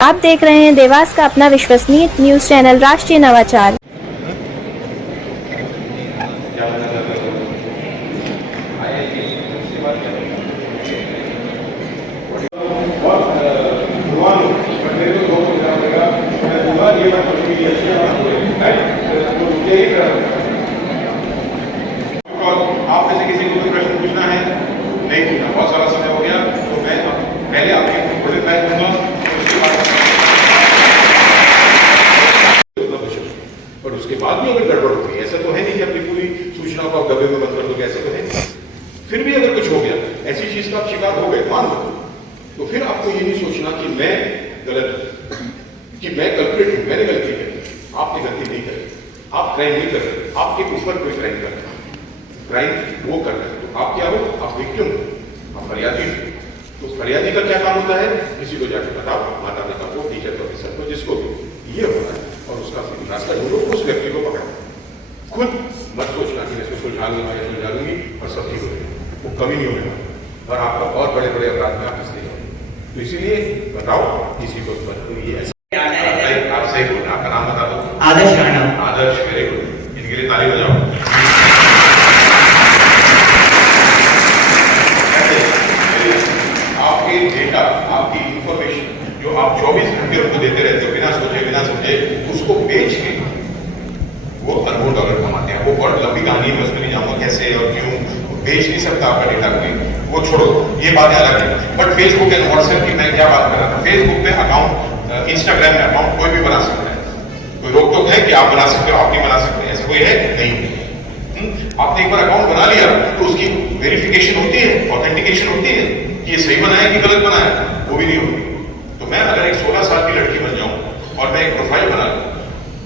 आप देख रहे हैं देवास का अपना विश्वसनीय न्यूज चैनल राष्ट्रीय नवाचार। आप में से किसी को कोई प्रश्न पूछना है? नहीं पूछना, बहुत सारा समय हो गया। तो मैं पहले आपके क्वालिफाई दूंगा, उसके बाद और उसके बाद भी अगर गड़बड़ हो गई, ऐसा तो है नहीं कि अपनी पूरी सूचना को आप डब्बे में बंद कर दोगे, ऐसा तो है नहीं। फिर भी अगर कुछ हो गया, ऐसी चीज का आप शिकार हो गए, मान लो, तो फिर आपको ये नहीं सोचना कि मैं गलत, कि मैं कल्प्रिट हूं, मैंने गलती करी। आपने गलती नहीं करी, आप क्राइम नहीं कर रहे, आपके ऊपर कोई क्राइम कर रहा है, क्राइम वो कर रहे हैं। तो आप क्या हो? आप विक्टिम हो, आप फरियादी हो। तो फरियादी का क्या काम होता है? किसी को जाके बताओ, माता पिता को, टीचर को, ऑफिसर को, जिसको भी ये होता है, और उसका रास्ता ढूंढो, उस व्यक्ति को पकड़ो। खुद मत सोचना कि मैं इसको सुलझा लूंगा या सुलझा लूंगी और सब ठीक हो जाएगा, वो कभी नहीं होगा, और आपका और बड़े बड़े अपराध में आप फंसते जाओगे। तो इसीलिए बताओ किसी को ये ऐसा आप सही बोल, आपका नाम बता दो। आदर्श राणा। आदर्श, वेरी गुड, इनके लिए ताली बजाओ। आपके डेटा, आपकी इंफॉर्मेशन जो आप 24 घंटे उनको देते रहते हो बिना समझे, उसको बेच के वो अरबों डॉलर कमाते हैं। वो बहुत लंबी कहानी है, उसमें नहीं जाऊंगा कैसे और क्यों, बेच नहीं सकता आपका डेटा कोई, वो छोड़ो, ये बात अलग है। बट फेसबुक एंड व्हाट्सएप की मैं क्या बात कर रहा था, फेसबुक पे अकाउंट, इंस्टाग्राम में अकाउंट कोई भी बना सकता है। कोई रोक टोक है कि आप बना सकते हो, आप नहीं बना सकते, ऐसा कोई है नहीं। आपने एक बार अकाउंट बना लिया तो उसकी वेरिफिकेशन होती है, ऑथेंटिकेशन होती है कि ये सही बनाया कि गलत बनाया, वो भी नहीं होती। तो मैं अगर एक 16 साल की लड़की बन जाऊं और मैं एक प्रोफाइल बना लूं,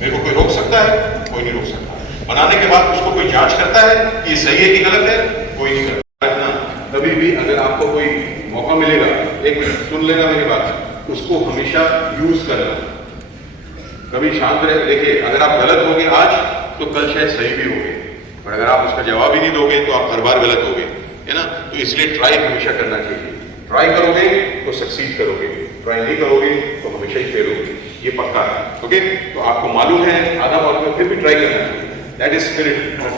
मेरे को कोई रोक सकता है? कोई नहीं रोक सकता। बनाने के बाद उसको कोई जांच करता है कि ये सही है कि गलत है? कोई नहीं करता। कभी भी अगर आपको कोई मौका मिलेगा, एक मिनट सुन लेना मेरी बात, उसको हमेशा यूज करना, कभी शांत रहे। देखिए, अगर आप गलत होगे आज तो कल शायद सही भी होगे, और अगर आप उसका जवाब ही नहीं दोगे तो आप हर बार गलत होगे, है ना। तो इसलिए ट्राई हमेशा करना चाहिए। ट्राई करोगे तो सक्सीड करोगे, ट्राई नहीं करोगे तो हमेशा ही फेल होगे, ये पक्का है। ओके, तो आपको मालूम है आधा मालूम है, फिर भी ट्राई करना चाहिए। That is spirit of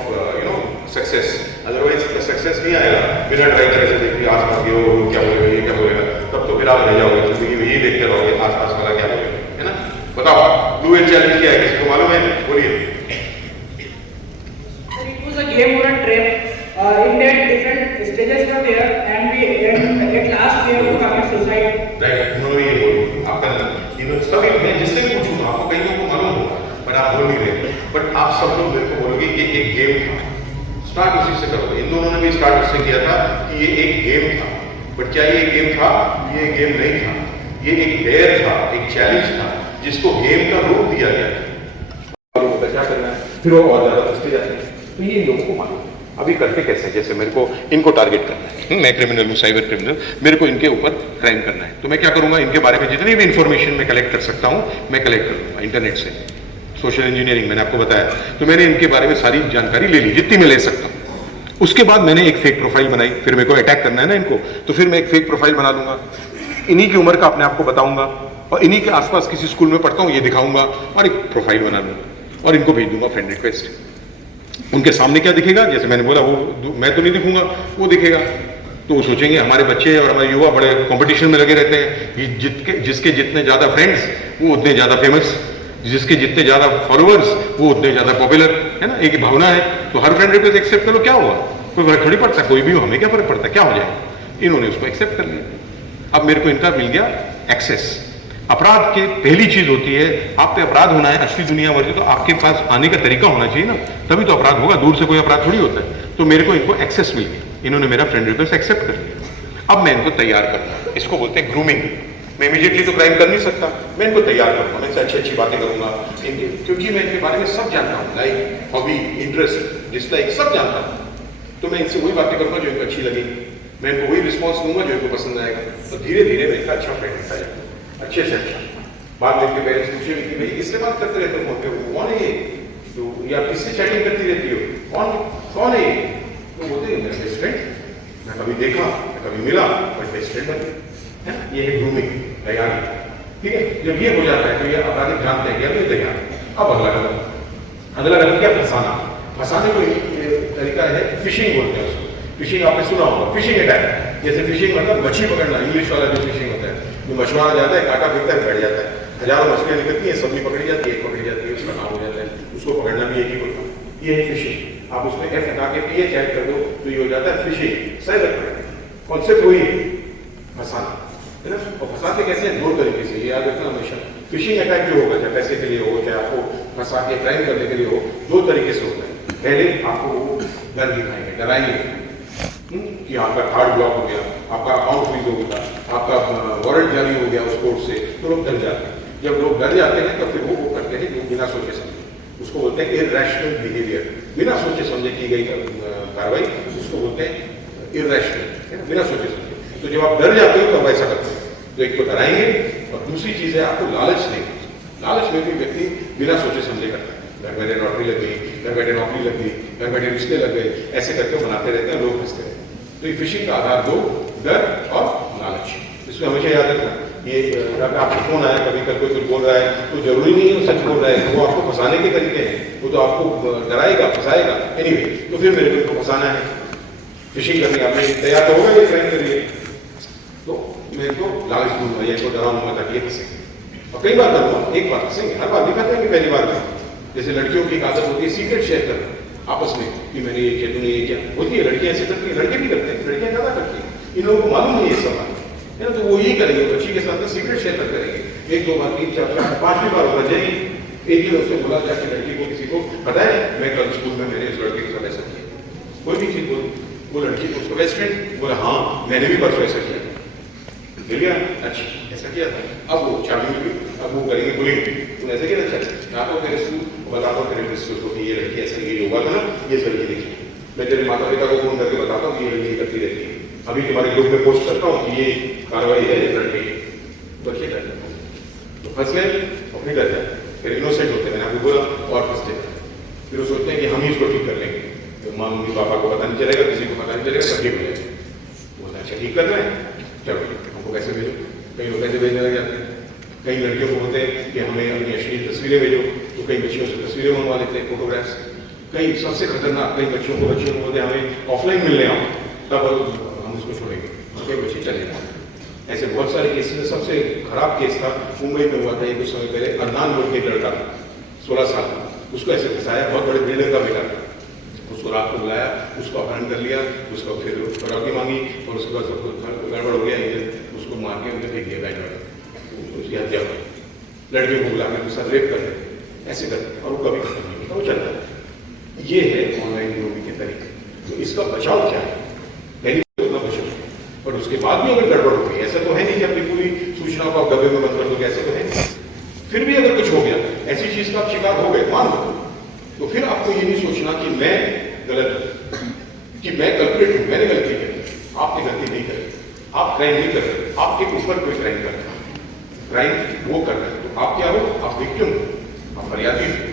success. Otherwise success नहीं आएगा बिना ट्राई करे। से देखिए आसपास ये क्या बोलेगा, ये क्या बोलेगा, तब तो फिर आप रह जाओगे जिंदगी में, यही देखते रहोगे आसपास वाला क्या बोलेगा, है ना। बताओ ब्लू वेल चैलेंज क्या है, किसी को मालूम है? बोलिए। A game or a trap. In that different stages were there, and at last we have to commit suicide. Right, उन्होंने ये बोली, आपका इन सभी मैं जिससे भी पूछूंगा आपको कईयों को मालूम होगा, बट आप बोल नहीं रहे। बट आप सब लोग मेरे को बोलोगे ये एक गेम था। स्टार्ट उसी से करोगे। इन दोनों ने भी स्टार्ट उससे किया था कि ये एक गेम था। बट क्या ये गेम था? ये गेम नहीं था, ये एक डेयर था, एक चैलेंज था, जिसको गेम का रूप दिया गया था। क्या करना है, फिर वो और ज्यादा फंसते जाते हैं। तो ये लोगों को मालूम है। अभी करते कैसे? जैसे मेरे को इनको टारगेट करना है, मैं क्रिमिनल हूँ, साइबर क्रिमिनल, मेरे को इनके ऊपर क्राइम करना है, तो मैं क्या करूंगा, इनके बारे में जितनी भी इंफॉर्मेशन मैं कलेक्ट कर सकता हूँ मैं कलेक्ट कर लूंगा इंटरनेट से। सोशल इंजीनियरिंग मैंने आपको बताया, तो मैंने इनके बारे में सारी जानकारी ले ली जितनी मैं ले सकता हूँ। उसके बाद मैंने एक फेक प्रोफाइल बनाई, फिर मेरे को अटैक करना है ना इनको, तो फिर मैं एक फेक प्रोफाइल बना लूंगा, इन्हीं की उम्र का अपने आप को बताऊंगा, और इन्हीं के आसपास किसी स्कूल में पढ़ता हूँ ये दिखाऊंगा, और एक प्रोफाइल बना लूंगा और इनको भेज दूंगा फ्रेंड रिक्वेस्ट। उनके सामने क्या दिखेगा, जैसे मैंने बोला, वो मैं तो नहीं दिखूंगा, वो दिखेगा। तो वो सोचेंगे हमारे बच्चे और हमारे युवा बड़े कंपटीशन में लगे रहते हैं, जिसके जितने ज़्यादा फ्रेंड्स वो उतने ज़्यादा फेमस, जिसके जितने ज़्यादा फॉलोअर्स वो उतने ज़्यादा पॉपुलर, है ना। एक भावना है, तो हर फ्रेंड रिक्वेस्ट एक्सेप्ट करो, क्या हुआ, कोई फर्क थोड़ी पड़ता, कोई भी हो, हमें क्या फर्क पड़ता, क्या हो जाए। इन्होंने उसको एक्सेप्ट कर लिया। अब मेरे को इनका मिल गया एक्सेस। अपराध की पहली चीज होती है, आप पे अपराध होना है असली दुनिया भर, तो आपके पास आने का तरीका होना चाहिए ना, तभी तो अपराध होगा, दूर से कोई अपराध थोड़ी होता है। तो मेरे को इनको एक्सेस मिल गया, इन्होंने मेरा फ्रेंड रिक्वेस्ट एक्सेप्ट कर लिया। अब मैं इनको तैयार करूंगा, इसको बोलते हैं ग्रूमिंग। मैं इमीडिएटली तो क्राइम कर नहीं सकता, मैं इनको तैयार करूंगा, मैं इनसे अच्छी अच्छी बातें करूंगा इनके, क्योंकि मैं इनके बारे में सब जानता हूँ, लाइक, हॉबी, इंटरेस्ट, डिसलाइक सब जानता हूँ। तो मैं इनसे वही बातें करूंगा जो इनको अच्छी लगेगी, मैं इनको वही रिस्पॉन्स दूंगा जो इनको पसंद आएगा। तो धीरे धीरे मैं इनका अच्छा फ्रेंड बनता जाऊंगा, अच्छे से अच्छा। बाद में पेरेंट्स पूछेंगे कि भाई किससे बात करते रहते हो, होते हो कौन है ये, तो या किससे चैटिंग करती रहती हो, कौन है ये, तो बोलते हैं मेरा बेस्ट फ्रेंड, मैं कभी देखा, मैं कभी मिला, बट बेस्ट फ्रेंड बन गया, है ना। ये है ग्रूमिंग, तैयारी। ठीक है, जब ये हो जाता है तो ये अपराधी जानते हैं कि अब ये तैयार है। अब अगला कदम क्या, फंसाना। फंसाने को एक तरीका है, फिशिंग बोलते हैं उसको। फिशिंग आपने सुना होगा, फिशिंग अटैक। जैसे फिशिंग मतलब मछली पकड़ना, इंग्लिश वाला जो फिशिंग होता है, जो मछुआरा जाता है, कांटा फेंकता है, बैठ जाता है, हजारों मछलियां निकलती हैं, सब नहीं पकड़ी जाती है, एक पकड़ी जाती है, उसका नाम हो जाता है, उसको पकड़ना भी एक ही होता है, ये है फिशिंग। आप उसमें एफ हटा के पीएच ऐड कर दो तो ये हो जाता है फिशिंग। साइबर क्राइम कॉन्सेप्ट वही है, फंसाना है ना। और फंसाते कैसे हैं, दो तरीके से, ये याद रखना हमेशा। फिशिंग अटैक जो होगा, चाहे पैसे के लिए हो, चाहे आपको फंसा के क्राइम करने के लिए हो, दो तरीके से होता है। पहले आपको वो डर दिखाएंगे, डराएंगे कि आपका कार्ड ब्लॉक हो गया, आपका अकाउंट फ्रीज हो गया, आपका वारंट जारी हो गया उस कोर्ट से, तो लोग डर जाते हैं। जब लोग डर जाते हैं तो फिर वो करते हैं जो बिना सोचे समझे, उसको बोलते हैं इरैशनल बिहेवियर। बिना सोचे समझे की गई कार्रवाई उसको बोलते हैं इरैशनल, बिना सोचे समझे। तो जब आप डर जाते हो तो वैसा करते हैं, तो एक तो डराएंगे और दूसरी चीज है आपको लालच देंगे। लालच में भी व्यक्ति बिना सोचे समझे करता है, घर बैठे लॉटरी लग गई, घर बैठे नौकरी लग गई, घर बैठे रिश्ते लग गए, ऐसे करके बनाते रहते हैं, लोग फंसते हैं। तो ये फिशिंग का आधार दो, डर और लालच। इसमें हमेशा याद रखना, ये अगर आपको फोन आया कभी कल कोई कुछ बोल रहा है तो जरूरी नहीं है वो सच बोल रहा है, वो आपको फंसाने के तरीके हैं, वो तो आपको डराएगा, फंसाएगा। एनीवे, तो फिर मेरे को इनको फंसाना है, फिशिंग करनी, आपने तैयार तो होगा ये क्राइम के लिए, तो मैं इनको लालच दूंगा या इनको डराऊंगा ताकि ये फंसेंगे। और कई बार करूँगा, एक बार फंसेंगे, हर बार दिखाते हैं कि पहली बार करूँ। जैसे लड़कियों की एक आदत होती है सीक्रेट शेयर करना आपस में कि मैंने ये किया, तूने ये किया, होती है। लड़कियां ऐसे करती हैं, लड़के भी करते हैं, लड़कियां ज्यादा करती हैं, इन लोगों को मालूम नहीं है सब बात है ना। तो वो यही करेंगे, बच्ची के साथ में सीक्रेट शेयर करेंगे, 1 2 बार 3 4 5 5वीं बार होगा जाएगी। एक ही उससे बोला जाके लड़की को किसी को बताया मैं कल स्कूल में मैंने इस लड़के के साथ ऐसा किया, कोई भी चीज बोली, वो लड़की को उसको बेस्ट फ्रेंड बोला हाँ मैंने भी परसों ऐसा किया, मिल गया, अच्छा ऐसा किया था। अब वो चाबी मिल गई, अब वो करेंगे, बोलेंगे तुम ऐसे किया, अच्छा यहाँ तो तेरे स्कूल बताता हूँ, तेरे स्कूल को ये लड़की ऐसा ये होगा था ना, ये लड़की देखी, मैं तेरे माता पिता को फोन करके बताता हूँ कि ये लड़की करती रहती है, अभी तुम्हारे ग्रुप में पोस्ट करता हूँ कि ये कार्रवाई है इस लड़के की, बच्चे डर जाते हैं, तो फंस गए और फिर डर जाते, फिर इनोसेंट होते हैं, मैंने आपको बोला, और फंसते हैं, फिर वो सोचते हैं कि हम ही इसको ठीक कर लेंगे, तो माँ मम्मी पापा को पता नहीं चलेगा, किसी को पता नहीं चलेगा, सब ठीक हो जाएगा। बोलते अच्छा ठीक कर रहे हैं, चलो हमको पैसे भेजो, कई लोग पैसे भेजने लग जाते हैं, कई लड़कियों को बोलते हैं कि हमें अपनी अश्लील तस्वीरें भेजो, तो कई बच्चियों से तस्वीरें मंगवा लेते हैं, फोटोग्राफ्स। कई सबसे खतरनाक, कई बच्चों को बोलते हैं हमें ऑफलाइन मिलने आओ, तब हम उसको छोड़ेंगे, कई बच्चे चले जाते हैं। ऐसे बहुत सारे केसेस में सबसे खराब केस था, मुंबई में हुआ था ये कुछ समय पहले, अदनान बोल के एक लड़का था 16 साल का, उसको ऐसे फंसाया, बहुत बड़े बिल्डर का बेटा था, उसको रात को बुलाया, उसको अपहरण कर लिया, उसको फिर फिरौती मांगी और उसके बाद सबको गड़बड़ हो गया, उसको मार के उन्हें फेंक दिया गाइड, उसकी हत्या हो गई। लड़के को बुला के उसके साथ रेप कर देते, ऐसे करते और वो कभी खत्म नहीं होता, वो चलता है। ये है ऑनलाइन ग्रूमिंग के तरीके। तो इसका बचाव क्या है, पहली उतना बचाव, और उसके बाद भी अगर गड़बड़ हो गई, ऐसा तो है नहीं कि अपनी पूरी सूचना को आप डब्बे में बंद कर दोगे, ऐसा तो है नहीं। फिर भी अगर कुछ हो गया, ऐसी चीज का आप शिकार हो गए, मान लो, तो फिर आपको ये नहीं सोचना कि मैं गलत हूं, कि मैं कल्प्रिट हूं, मैंने गलती की, आपने गलती नहीं करी, आप क्राइम नहीं कर रहे, आपके ऊपर कोई क्राइम कर रहा है, क्राइम वो कर रहे हैं, तो आप क्या हो, आप विक्टिम हो, आप फरियादी हो।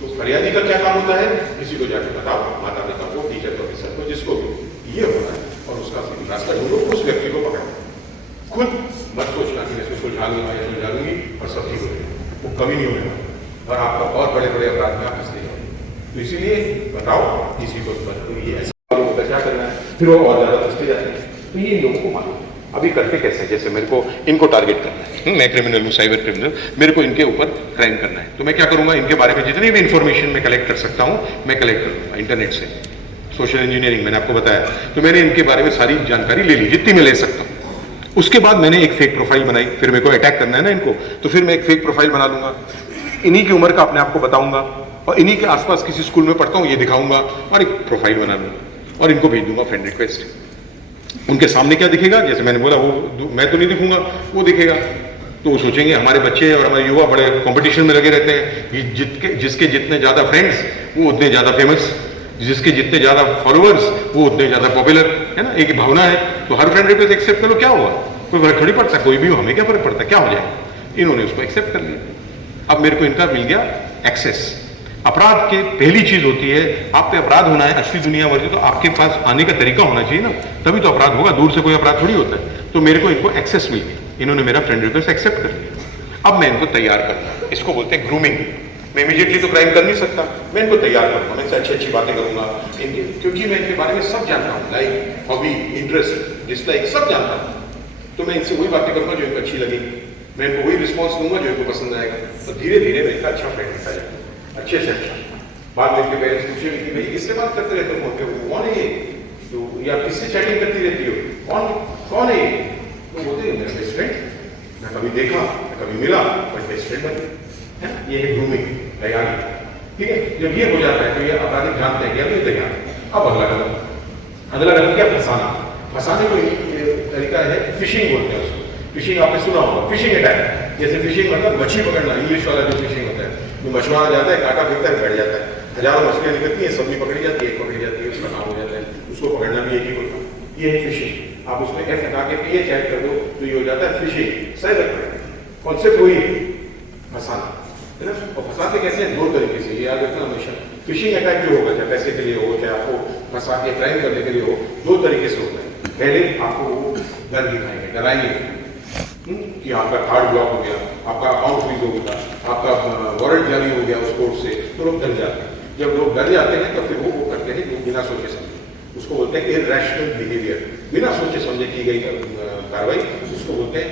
तो फरियादी का क्या काम होता है, किसी को जाके बताओ, माता पिता को, टीचर प्रोफेसर को, जिसको भी ये होना है, और उसका रास्ता ढूंढो, उस व्यक्ति को पकड़ो। खुद मत सोचना कि मैं इसको सुलझा लूंगा या सुलझा लूंगी और सब ठीक हो जाएगा, वो कभी नहीं होगा, और आपका और बड़े बड़े अपराध में आप फंसते जाओ। तो इसीलिए बताओ किसी को, ये ऐसा लोगों का क्या करना है, फिर वो और ज्यादा फंसते जाते हैं। तो ये लोगों को मालूम है। अभी करते कैसे, जैसे मेरे को इनको टारगेट करना है, मैं क्रिमिनल हूँ, साइबर क्रिमिनल, मेरे को इनके ऊपर क्राइम करना है, तो मैं क्या करूंगा, इनके बारे में जितनी भी इंफॉर्मेशन मैं कलेक्ट कर सकता हूँ, मैं कलेक्ट करूंगा इंटरनेट से, सोशल इंजीनियरिंग मैंने आपको बताया, तो मैंने इनके बारे में सारी जानकारी ले ली जितनी मैं ले सकता हूँ। उसके बाद मैंने एक फेक प्रोफाइल बनाई, फिर मेरे को अटैक करना है ना इनको, तो फिर मैं एक फेक प्रोफाइल बना लूंगा, इन्हीं की उम्र का अपने आपको बताऊंगा, और इन्हीं के आसपास किसी स्कूल में पढ़ता हूँ ये दिखाऊंगा, और एक प्रोफाइल बना लूंगा और इनको भेज दूंगा फ्रेंड रिक्वेस्ट। उनके सामने क्या दिखेगा, जैसे मैंने बोला, वो मैं तो नहीं दिखूंगा, वो दिखेगा, तो वो सोचेंगे हमारे बच्चे और हमारे युवा बड़े कंपटीशन में लगे रहते हैं, जिसके जितने ज्यादा फ्रेंड्स वो उतने ज्यादा फेमस, जिसके जितने ज्यादा फॉलोअर्स वो उतने ज्यादा पॉपुलर, है ना, एक भावना है। तो हर फ्रेंड रिक्वेस्ट एक्सेप्ट करो, क्या हुआ, कोई फर्क थोड़ी पड़ता, कोई भी हो, हमें क्या फर्क पड़ता, क्या हो जाएगा। इन्होंने उसको एक्सेप्ट कर लिया, अब मेरे को इनका मिल गया एक्सेस। अपराध के पहली चीज होती है, आप पे अपराध होना है, असली दुनिया वर्दी, तो आपके पास आने का तरीका होना चाहिए ना, तभी तो अपराध होगा, दूर से कोई अपराध थोड़ी होता है। तो मेरे को इनको एक्सेस मिल गया, इन्होंने मेरा फ्रेंड रिक्वेस्ट एक्सेप्ट कर लिया। अब मैं इनको तैयार करना, इसको बोलते हैं ग्रूमिंग। मैं इमीडिएटली तो क्राइम कर नहीं सकता, मैं इनको तैयार करूँगा, मैं इनसे अच्छी अच्छी बातें करूँगा इनके, क्योंकि मैं इनके बारे में सब जानता हूँ, लाइक हॉबी, इंटरेस्ट, डिसलाइक सब जानता हूँ। तो मैं इनसे वही बातें करूँगा जो इनको अच्छी लगेगी, मैं इनको वही रिस्पॉन्स दूंगा जो इनको पसंद आएगा। तो धीरे धीरे मैं इनका अच्छा फ्रेंड होता जाएगा, अच्छे से अच्छा। बाद में इनके पेरेंट्स पूछेंगे कि भाई किससे बात करते रहते हो फोन पे, कौन है ये, तो या किससे चैटिंग करती रहती हो, कौन है ये, तो बोलते हैं मेरा बेस्ट फ्रेंड, मैं कभी देखा, मैं कभी मिला, बट बेस्ट फ्रेंड बने। ये है ग्रूमिंग, तैयारी। ठीक है, जब ये हो जाता है तो ये अपराधी जानते हैं कि अब ये तैयार। अब अगला कदम क्या, फंसाना। फंसाने को तरीका है फिशिंग बोलते हैं उसको। फिशिंग आपने सुना होगा, फिशिंग अटैक। जैसे फिशिंग मतलब मछली पकड़ना, इंग्लिश वाला जो फिशिंग होता है, जो मछुआरा जाता है, कांटा फेंकता है, बैठ जाता है, हजारों मछलियां निकलती हैं, सभी पकड़ी जाती है, एक पकड़ी जाती है, उसका काम हो जाता है, उसको पकड़ना भी एक ही होता है। ये है फिशिंग। आप उसमें एफ हटा के पीएच ऐड कर दो तो ये हो जाता है फिशिंग। सही लगता है, कॉन्सेप्ट वही है, फंसाना है ना। और फंसाते कैसे हैं, दो तरीके से, ये याद रखना हमेशा। फिशिंग अटैक जो होगा, चाहे पैसे के लिए हो, चाहे आपको फंसा के क्राइम करने के लिए हो, दो तरीके से होता है। पहले आपको डर दिखाएंगे, डराएंगे कि आपका कार्ड ब्लॉक हो गया, आपका अकाउंट फ्रीज हो गया, आपका वारंट जारी हो गया उस कोर्ट से, तो लोग डर जाते हैं। जब लोग डर जाते हैं तो फिर वो करते हैं बिना सोचे समझे, उसको बोलते हैं इरैशनल बिहेवियर। बिना सोचे समझे की गई कार्रवाई उसको बोलते हैं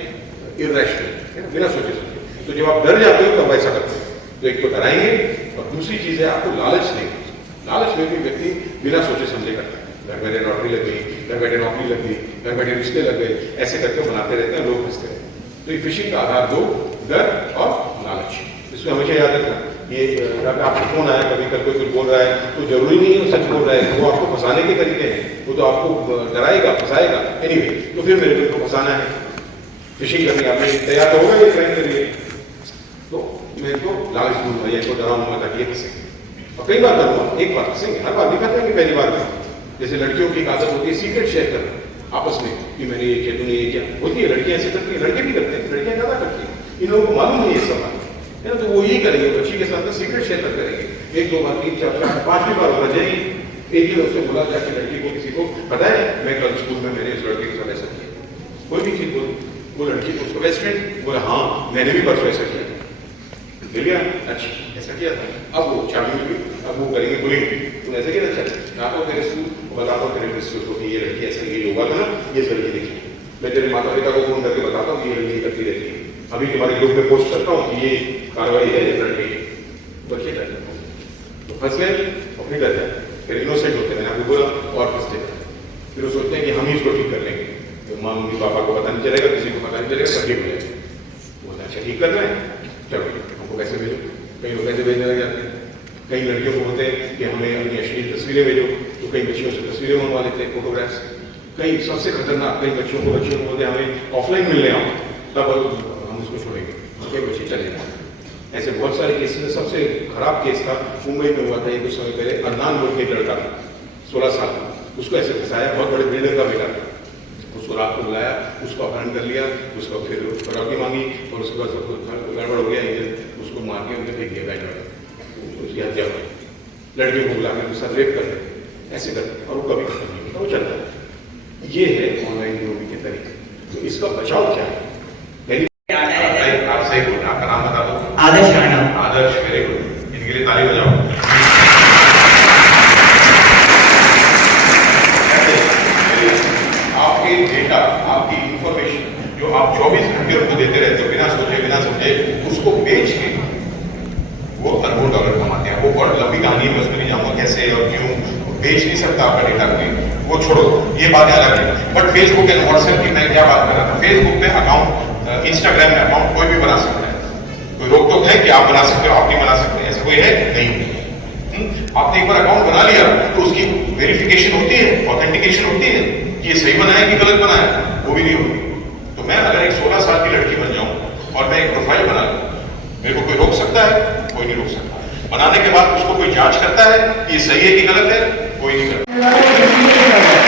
इरैशनल, बिना सोचे समझे। तो जब आप डर जाते हो तब ऐसा करते हैं। तो एक तो डराएंगे, और दूसरी चीज है आपको लालच देंगे। लालच में भी व्यक्ति बिना सोचे समझे करता है, घर बैठे लॉटरी लग गई, घर बैठे नौकरी लग गई, घर बैठे रिश्ते लग गए, ऐसे करके बनाते रहते हैं, लोग फंसते रहते हैं। तो ये फिशिंग का आधार दो, डर और लालच। इसको हमेशा याद रखना। ये अगर आपको फोन आया, कभी कोई कुछ बोल रहा है, तो जरूरी नहीं है वो सच बोल रहा है, वो आपको फंसाने के तरीके हैं, वो तो आपको डराएगा, फंसाएगा। एनीवे, तो फिर मेरे को फंसाना है, फिशिंग करने का मैं तैयार तो होगा ये क्राइम के लिए, तो मैं इनको लालच दूंगा या इनको डराऊंगा ताकि ये फंसेंगे। और कई बार करूँगा, एक बार फंसेंगे, हर बार नहीं करते कि पहली बार करूँ। जैसे लड़कियों की एक आदत होती है सीक्रेट शेयर करना आपस में, कि मैंने ये किया, तूने ये किया। होती है, लड़कियां ऐसे करती हैं, लड़के भी करते हैं, लड़कियां ज्यादा करती हैं। इन लोगों को मालूम नहीं है सब है ना, तो वो यही करेंगे, बच्ची के साथ सीक्रेट शेयर करेंगे। एक दो बार, तीन चार चार पांचवी बार होना चाहिए। एक दिन उससे बोला जाके लड़की को, किसी को पता है मैं कल स्कूल में मैंने इस लड़के के साथ ऐसा किया, कोई भी चीज बोली, वो लड़की को उसका बेस्ट फ्रेंड बोला हाँ मैंने भी परसों ऐसा किया, मिल गया, अच्छा ऐसा किया था। अब वो चाबी मिल गई, अब वो करेंगे, बोलेंगे तुम ऐसा किया, अच्छा आता हूँ तेरे स्कूल, बताता हूँ तेरे स्कूल को कि ये लड़की ऐसा, ये होगा था ना, ये लड़की देखी, मैं तेरे माता पिता को फोन करके बताता हूँ कि ये लड़की करती रहती है, अभी तुम्हारे ग्रुप में पोस्ट करता हूँ कि ये कार्रवाई है इस लड़के की। बच्चे डर जाते, तो फंस गए और फिर डर जाते, फिर इनोसेंट होते हैं, मैंने आपको बोला, और फंसते हैं। फिर वो सोचते हैं कि हम ही इसको ठीक कर लेंगे, तो माँ मम्मी पापा को पता नहीं चलेगा, किसी को पता नहीं चलेगा, सब ठीक हो जाएगा। बोलते अच्छा ठीक कर रहे हैं, चलो हमको पैसे भेजो। कई लोग पैसे भेजने लग जाते हैं। कई लड़कियों को बोलते हैं कि हमें अपनी अश्लील तस्वीरें भेजो, तो कई बच्चियों से तस्वीरें मंगवा लेते हैं, फोटोग्राफ्स। कई सबसे खतरनाक, कई बच्चियों को बोलते हैं हमें ऑफलाइन मिलने आओ, तब हम उसको छोड़ेंगे, कई बच्चे चले जाते हैं। ऐसे बहुत सारे केस में सबसे खराब केस था, मुंबई में हुआ था ये कुछ समय पहले। अदनान बोल के एक लड़का था, 16 साल, उसको ऐसे फंसाया, बहुत बड़े बिल्डर का बेटा था। उसको रात को बुलाया, उसको अपहरण कर लिया, उसको फिर फिरौती मांगी, और उसके बाद सब गड़बड़ हो गया, उसको मार के उनके फेंक दिया बैठ में, उसकी हत्या हो गई। लड़कियों को बुला के उसके साथ रेप कर देते, ऐसे करते, और वो कभी खत्म नहीं होता, वो चलता है। ये है ऑनलाइन ग्रूमिंग के तरीके। तो इसका बचाव क्या है? आप सही बोल, आपका नाम बता दो। आदर्श राणा। आदर्श, वेरी गुड, इनके लिए ताली बजाओ। आपके डेटा, आपकी इंफॉर्मेशन जो आप 24 घंटे उनको देते रहते हो बिना सोचे बिना समझे, उसको बेच के वो अरबों डॉलर कमाते हैं। वो बहुत लंबी कहानी है, मैं उसमें नहीं जाऊंगा कैसे और क्यों, बेच नहीं सकता आपका डेटा कोई, वो छोड़ो, ये बातें अलग है। बट फेसबुक एंड व्हाट्सएप की मैं क्या बात कर रहा था, फेसबुक पे अकाउंट, इंस्टाग्राम में अकाउंट कोई भी बना सकता है, कोई रोक टोक है कि आप बना सकते हो, आप नहीं बना सकते, ऐसा कोई है नहीं। आपने एक बार अकाउंट बना लिया तो उसकी वेरिफिकेशन होती है, ऑथेंटिकेशन होती है कि ये सही बनाया कि गलत बनाया, वो भी नहीं होती। तो मैं अगर एक 16 साल की लड़की बन जाऊं और मैं एक प्रोफाइल बना लूं, मेरे को कोई रोक सकता है? कोई नहीं रोक सकता। बनाने के बाद उसको कोई जांच करता है कि ये सही है कि गलत है? कोई नहीं करता।